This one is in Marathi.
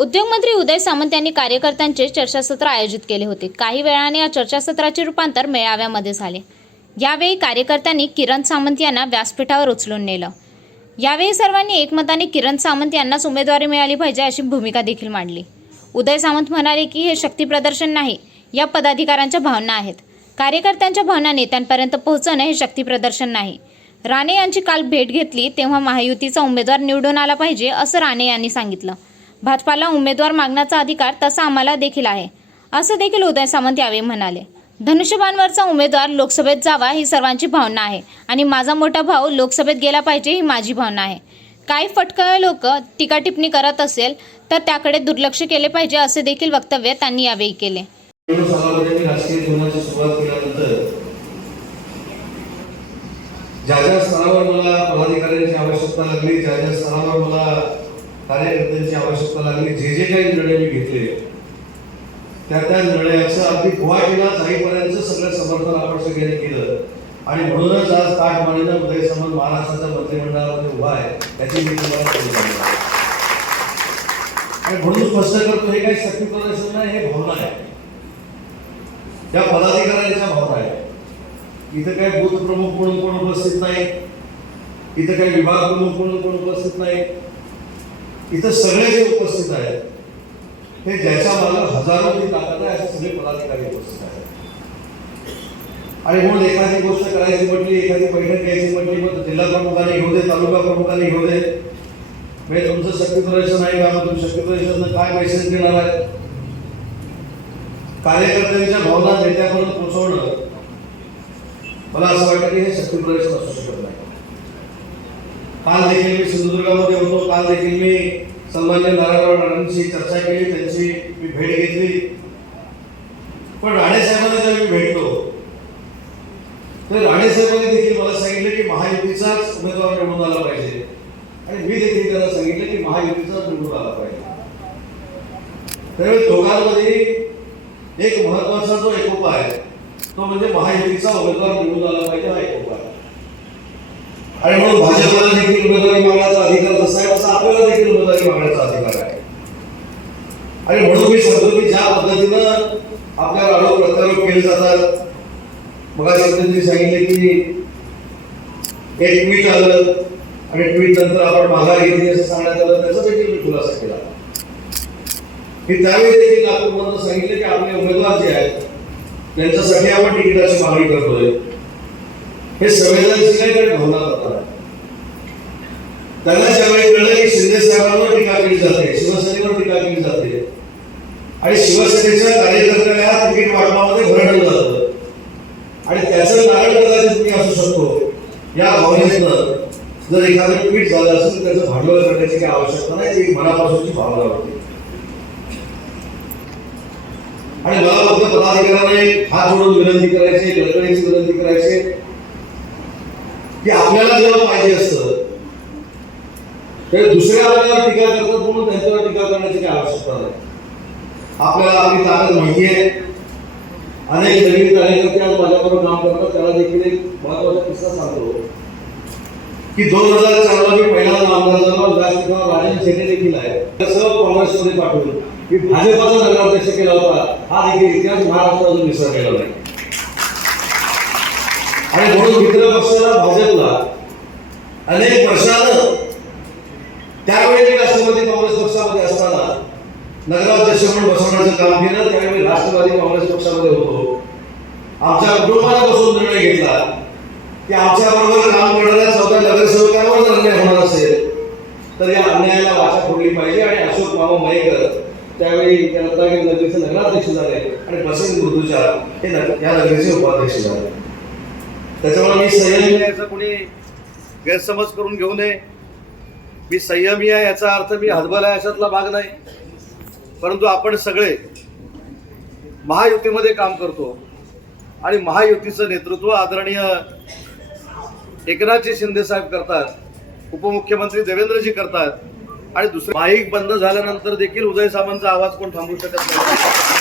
उद्योगमंत्री उदय सामंत यांनी कार्यकर्त्यांचे चर्चासत्र आयोजित केले होते. काही वेळाने या चर्चासत्राचे रूपांतर मेळाव्यामध्ये झाले. यावेळी कार्यकर्त्यांनी किरण सामंत यांना व्यासपीठावर उचलून नेलं. यावेळी सर्वांनी एकमताने किरण सामंत यांनाच उमेदवारी मिळाली पाहिजे अशी भूमिका देखील मांडली. उदय सामंत म्हणाले की हे शक्ती प्रदर्शन नाही. या पदाधिकाऱ्यांच्या भावना आहेत. कार्यकर्त्यांच्या भावना नेत्यांपर्यंत पोहोचणं हे शक्ती प्रदर्शन नाही. राणे यांची काल भेट घेतली तेव्हा महायुतीचा उमेदवार निवडून आला पाहिजे असं राणे यांनी सांगितलं. भाजपाला उमेदवार मागण्याचा अधिकार तसा आम्हाला देखील आहे. असं देखील उदय सामंत यावेळी म्हणाले. धनुष्यबाणवरचा उमेदवार लोकसभेत जावा ही सर्वांची भावना आहे आणि माझा मोठा भाऊ लोकसभेत गेला पाहिजे ही माझी भावना आहे. काही फटकळ लोक टीका टिप्पणी करत असेल तर त्याकडे दुर्लक्ष केले पाहिजे असे देखील वक्तव्य त्यांनी यावेळी केले. ज्या ज्या स्थानावर मला पदाधिकाऱ्यांची आवश्यकता लागली ज्या ज्या स्थानावर मला कार्यकर्त्यांची आवश्यकता लागली. जे जे काही निर्णय मी घेतले त्या त्या निर्णयाचं अगदी गुवाहाटीला जाईपर्यंत सगळं समर्थन आपण सगळ्यांनी केलं. आणि म्हणूनच आज ताटमानेनं उदय सामंत महाराष्ट्राच्या मंत्रिमंडळामध्ये उभा आहे. त्याची मी तुम्हाला आणि म्हणून स्पष्ट करतो हे काही शक्ती प्रदर्शन नाही हे भावना आहे. त्या पदाधिकाऱ्यांच्या भावना आहे इथं काही बूथ प्रमुख म्हणून कोण उपस्थित नाही. इथं काही विभाग प्रमुख म्हणून कोण उपस्थित नाही. इथं सगळे जे उपस्थित आहेत हे ज्याच्या मागे हजारोची ताकद आहे असे सगळे पदाधिकारी उपस्थित आहेत. आणि म्हणून एखादी गोष्ट करायची म्हटली एखादी बैठक घ्यायची म्हटली मग जिल्हा प्रमुखाने घेऊ दे तालुका प्रमुखाने घेऊ दे. म्हणजे तुमचं शक्ती प्रदर्शन आहे का? मग तुम्ही शक्ती प्रदर्शन काय मेसेज देणार आहे कार्यकर्त्यांच्या भावना नेत्यापर्यंत पोहोचवणं मला असं वाटतं की हे शक्ती प्रदर्शन असू शकत नाही. काल देखील मी सिंधुदुर्गामध्ये होतो काल देखील मी सन्मान्य नारायणराव राणेंशी चर्चा केली त्यांची मी भेट घेतली. पण राणे साहेबांना जेव्हा मी भेटलो तर राणे साहेबांनी देखील मला सांगितलं की महायुतीचाच उमेदवार निवडून आला पाहिजे. आणि मी देखील त्यांना सांगितलं की महायुतीचाच निवडून आला पाहिजे. त्यावेळी दोघांमध्ये एक महत्त्वाचा जो एकोपा आहे तो म्हणजे महायुतीचा उमेदवार निवडून आला पाहिजे हा एकोपा आहे. आणि म्हणून भाजपला देखील उमेदवारी मागण्याचा अधिकार जसा आहे तसा आपल्याला देखील मागण्याचा अधिकार आहे. आणि म्हणून मी सांगतो की ज्या पद्धतीनं आपल्याला आरोप प्रत्यारोप केले जातात मग त्यांनी सांगितले की एक ट्विट आलं आणि ट्विट नंतर आपण माघार घेतली असं सांगण्यात आलं त्याचा देखील मी खुलासा केला. मी त्यावेळी देखील नागपूरमधून सांगितलं की आपले उमेदवार जे आहेत त्यांच्यासाठी आपण तिकिटाची मागणी करतोय. हे संवेदनशील आहे आणि भावनात्मक आहे त्यांना ज्यावेळी कळलं की शिंदे साहेबांवर टीका केली जाते. शिवसेनेवर टीका केली जाते. आणि शिवसेनेच्या कार्यकर्त्याला तिकीट वाटपामध्ये भरडलं जातं. आणि त्याचं कारण कदाचित मी असू शकतो. या भावनेतनं जर एखादं ट्विट झालं असेल तर त्याचं भांडवल करण्याची काही आवश्यकता नाही ती मनापासूनची भावना होती. आणि मला फक्त पदाधिकाऱ्यांना एक हात जोडून विनंती करायची लढण्याची विनंती करायची की आपल्याला जेव्हा पाहिजे असतं ते दुसऱ्या आपल्याला टीका करतात म्हणून त्यांच्यावर टीका करण्याची काय आवश्यकता नाही. आपल्याला आपली ताकद माहिती आहे. अनेक नवीन कार्यकर्ते आज माझ्याबरोबर काम करतात. त्याला देखील एक महत्त्वाचा किस्सा सांगतो. की दोन हजार चारला मी पहिला आमदार झालो. व्यासपीठावर राजन शेटे देखील आहे त्या सर्व काँग्रेसमध्ये पाठवलं. मी भाजपाचा नगराध्यक्ष केला होता. हा देखील इतिहास महाराष्ट्र अजून विसरलेला नाही. आणि म्हणून मित्र पक्षाला भाजपला अनेक वर्षानं त्यावेळी मी राष्ट्रवादी काँग्रेस पक्षामध्ये असताना नगराध्यक्ष म्हणून बसवण्याचं काम केलं त्यावेळी राष्ट्रवादी काँग्रेस पक्षामध्ये होतो. आमच्या कुटुंबाने बसून निर्णय घेतला. की आमच्या बरोबर काम करणाऱ्या चौदा नगरसेवकांवर जर अन्याय होणार असेल तर या अन्यायाला वाचा फोडली पाहिजे आणि अशोक मामा मयेकर त्यावेळी त्या रत्नागिरी नगरीचे नगराध्यक्ष झाले आणि बसंत मृदुजा हे या नगरीचे उपाध्यक्ष झाले. त्याच्यामुळे मी संयमी याचा कोणी गैरसमज करून घेऊ नये. मी संयमी आहे याचा अर्थ मी हजबल आहे अशातला भाग नाही. परंतु आपण सगळे महायुतीमध्ये काम करतो आणि महायुतीचं नेतृत्व आदरणीय एकनाथजी शिंदे साहेब करतात उपमुख्यमंत्री देवेंद्रजी करतात आणि दुसरं माईक बंद झाल्यानंतर देखील उदय सामंतचा आवाज कोण थांबू शकत नाही?